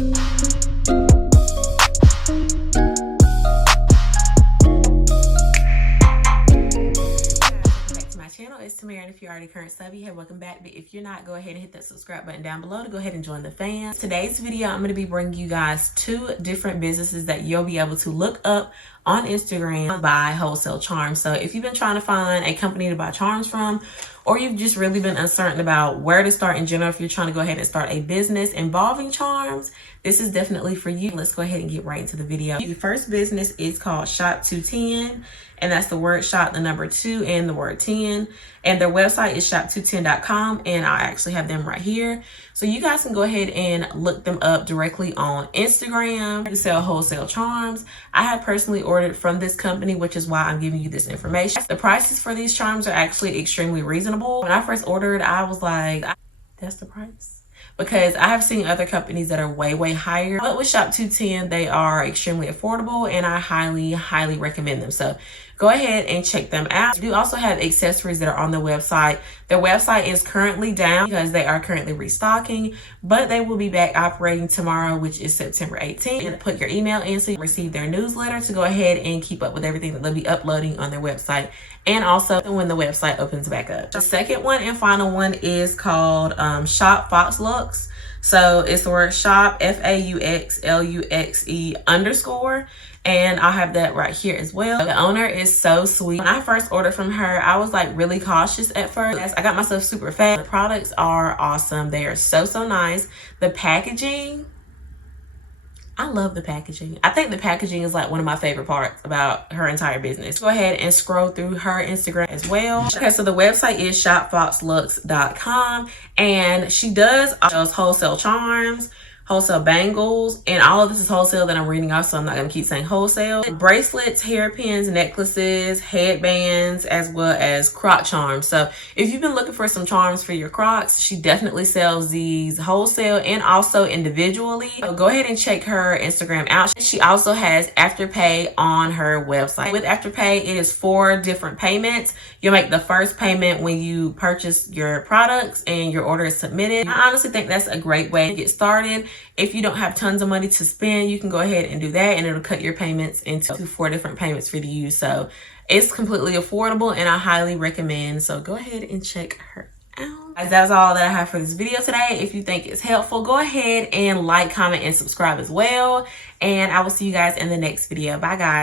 And if you're already a current subbie, hey, welcome back. But if you're not, go ahead and hit that subscribe button down below to go ahead and join the fam. Today's video, I'm going to be bringing you guys 2 different businesses that you'll be able to look up on Instagram, buy wholesale charms. So if you've been trying to find a company to buy charms from, or you've just really been uncertain about where to start in general, if you're trying to go ahead and start a business involving charms, this is definitely for you. Let's go ahead and get right into the video. The first business is called Shop 210, and that's the word shop, the number 2, and the word 10. And their website is shop210.com, and I actually have them right here. So you guys can go ahead and look them up directly on Instagram to sell wholesale charms. I have personally ordered from this company, which is why I'm giving you this information. The prices for these charms are actually extremely reasonable. When I first ordered, I was like, that's the price? Because I have seen other companies that are way higher, but with Shop 210, they are extremely affordable, and I highly recommend them. So go ahead and check them out. They do also have accessories that are on their website. Their website is currently down because they are currently restocking, but they will be back operating tomorrow, which is September 18th. And put your email in so you receive their newsletter to go ahead and keep up with everything that they'll be uploading on their website, and also when the website opens back up. The second one and final one is called Shop Fox Lux. So it's the word shop, FAUXLUXE_. And I'll have that right here as well. The owner is so sweet. When I first ordered from her, I was like really cautious at first. I got myself super fast. The products are awesome. They are so nice. The packaging, I love the packaging. I think the packaging is like one of my favorite parts about her entire business. Go ahead and scroll through her Instagram as well. Okay, so the website is shopfoxlux.com, and she does wholesale charms, wholesale bangles, and all of this is wholesale that I'm reading off, so I'm not going to keep saying wholesale. Bracelets, hairpins, necklaces, headbands, as well as croc charms. So if you've been looking for some charms for your crocs, she definitely sells these wholesale and also individually. So go ahead and check her Instagram out. She also has Afterpay on her website. With Afterpay, it is 4 different payments. You'll make the first payment when you purchase your products and your order is submitted. I honestly think that's a great way to get started. If you don't have tons of money to spend, you can go ahead and do that, and it'll cut your payments into 4 different payments for you. So it's completely affordable, and I highly recommend. So go ahead and check her out. Guys, that's all that I have for this video today. If you think it's helpful, go ahead and like, comment, and subscribe as well. And I will see you guys in the next video. Bye, guys.